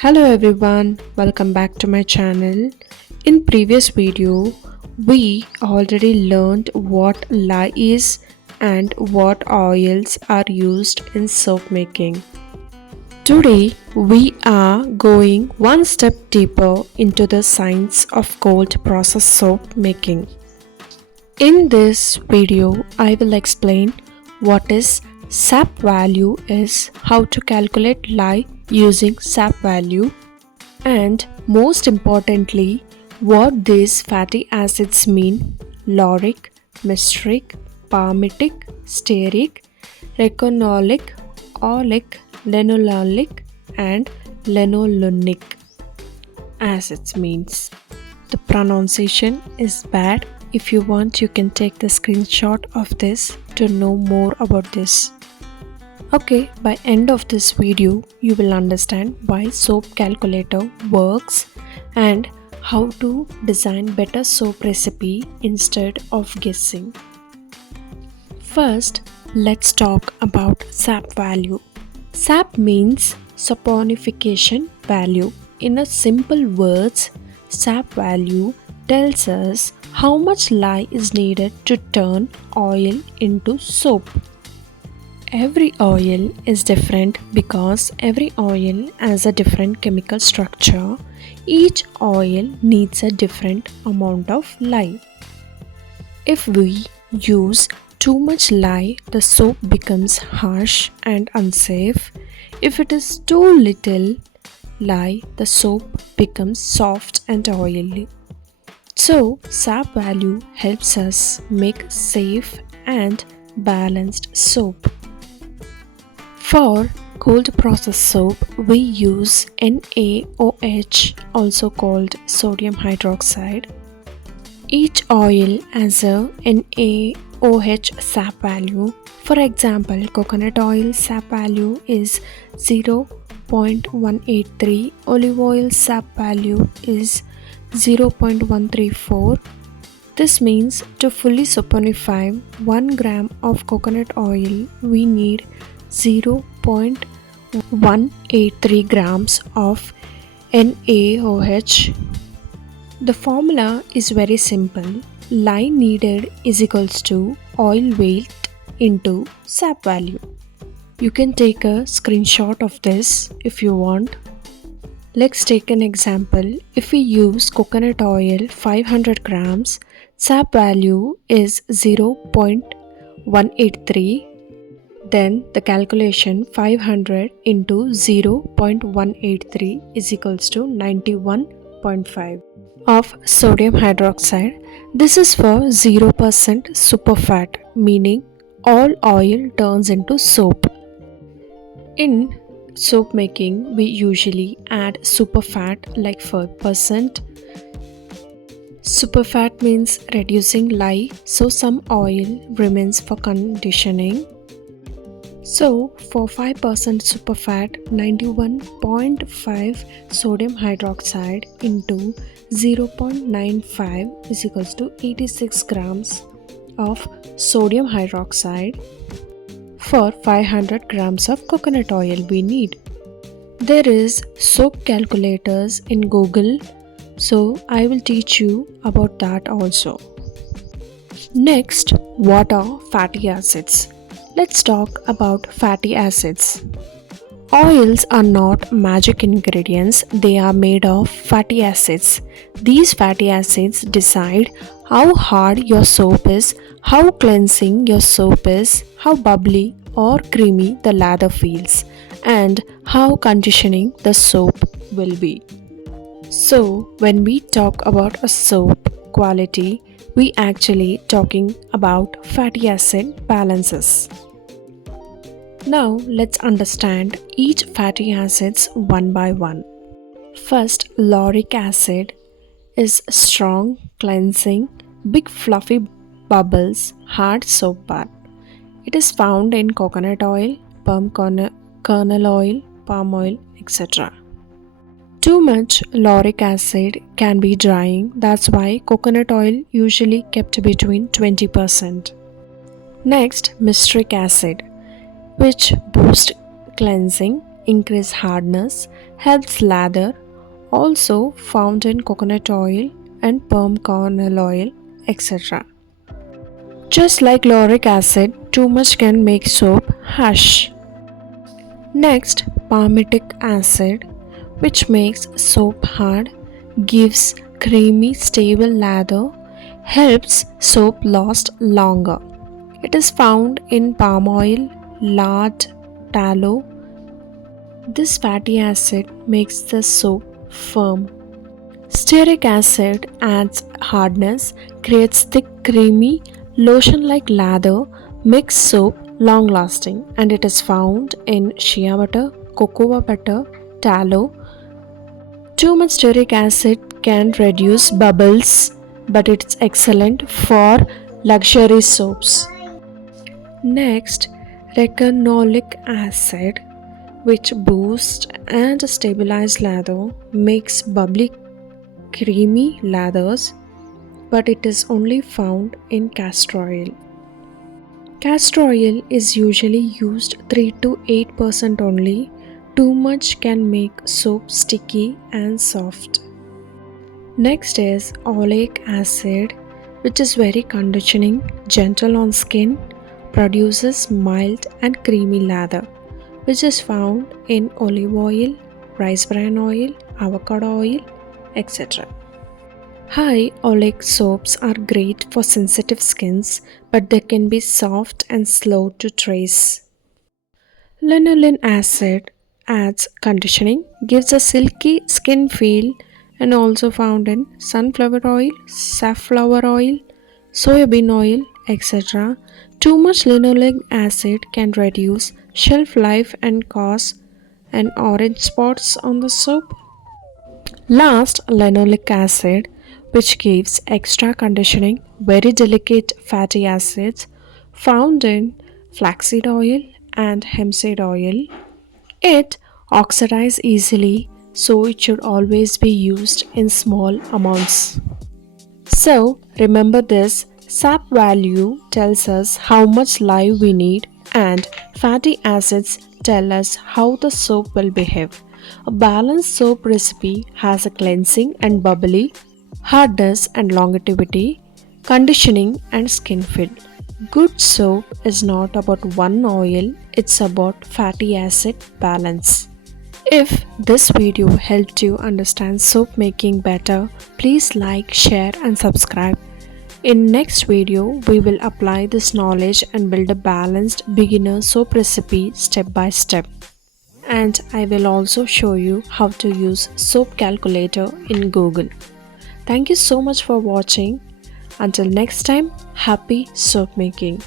Hello everyone, welcome back to my channel. In previous video, we already learned what lye is and what oils are used in soap making. Today, we are going one step deeper into the science of cold process soap making. In this video, I will explain what is SAP value is, how to calculate lye using SAP value, and most importantly, what these fatty acids mean: lauric, mystric, palmitic, stearic, reconolic, oleic, linolenic, and linolenic acids means. The pronunciation is bad. If you want, you can take the screenshot of this to know more about this. Okay, by end of this video, you will understand why soap calculator works and how to design better soap recipe instead of guessing. First, let's talk about SAP value. SAP means saponification value. In a simple words, SAP value tells us how much lye is needed to turn oil into soap. Every oil is different because every oil has a different chemical structure. Each oil needs a different amount of lye. If we use too much lye, the soap becomes harsh and unsafe. If it is too little lye, the soap becomes soft and oily. So, SAP value helps us make safe and balanced soap. For cold process soap, we use NaOH, also called sodium hydroxide. Each oil has a NaOH SAP value. For example, coconut oil SAP value is 0.183, olive oil SAP value is 0.134. This means to fully saponify 1 gram of coconut oil, we need 0.183 grams of NaOH. The formula is very simple. Lye needed is equals to oil weight into SAP value. You can take a screenshot of this if you want. Let's take an example. If we use coconut oil 500 grams, SAP value is 0.183. Then the calculation 500 into 0.183 is equals to 91.5 of sodium hydroxide. This is for 0% superfat, meaning all oil turns into soap. In soap making, we usually add superfat like 5%. Superfat means reducing lye, so some oil remains for conditioning. So, for 5% superfat, 91.5 sodium hydroxide into 0.95 is equals to 86 grams of sodium hydroxide for 500 grams of coconut oil we need. There is soap calculators in Google, so I will teach you about that also. Next, what are fatty acids? Let's talk about fatty acids. Oils are not magic ingredients, they are made of fatty acids. These fatty acids decide how hard your soap is, how cleansing your soap is, how bubbly or creamy the lather feels, and how conditioning the soap will be. So, when we talk about a soap quality, we actually talking about fatty acid balances. Now let's understand each fatty acids one by one. First, lauric acid is strong, cleansing, big fluffy bubbles, hard soap bar. It is found in coconut oil, palm kernel oil, palm oil, etc. Too much lauric acid can be drying, that's why coconut oil usually kept between 20%. Next, mystric acid, which boosts cleansing, increase hardness, helps lather, also found in coconut oil and palm kernel oil, etc. Just like lauric acid, too much can make soap harsh. Next, palmitic acid, which makes soap hard, gives creamy, stable lather, helps soap last longer. It is found in palm oil, lard, tallow. This fatty acid makes the soap firm. Stearic acid adds hardness, creates thick, creamy, lotion like lather, makes soap long lasting, and it is found in shea butter, cocoa butter, tallow. Too much stearic acid can reduce bubbles, but it's excellent for luxury soaps. Next, recanoic acid, which boosts and stabilizes lather, makes bubbly creamy lathers, but it is only found in castor oil. Castor oil is usually used 3 to 8% only. Too much can make soap sticky and soft. Next is oleic acid, which is very conditioning, gentle on skin, produces mild and creamy lather, which is found in olive oil, rice bran oil, avocado oil, etc. High oleic soaps are great for sensitive skins, but they can be soft and slow to trace. Linolenic acid adds conditioning, gives a silky skin feel, and also found in sunflower oil, safflower oil, soybean oil, etc. Too much linoleic acid can reduce shelf life and cause an orange spots on the soap. Last, linoleic acid, which gives extra conditioning, very delicate fatty acids found in flaxseed oil and hemp seed oil. It oxidizes easily, so it should always be used in small amounts. So, remember this, SAP value tells us how much lye we need, and fatty acids tell us how the soap will behave. A balanced soap recipe has a cleansing and bubbly, hardness and longevity, conditioning and skin feel. Good soap is not about one oil, it's about fatty acid balance. If this video helped you understand soap making better, please like, share and subscribe. In next video, we will apply this knowledge and build a balanced beginner soap recipe step by step. And I will also show you how to use soap calculator in Google. Thank you so much for watching. Until next time, happy soap making.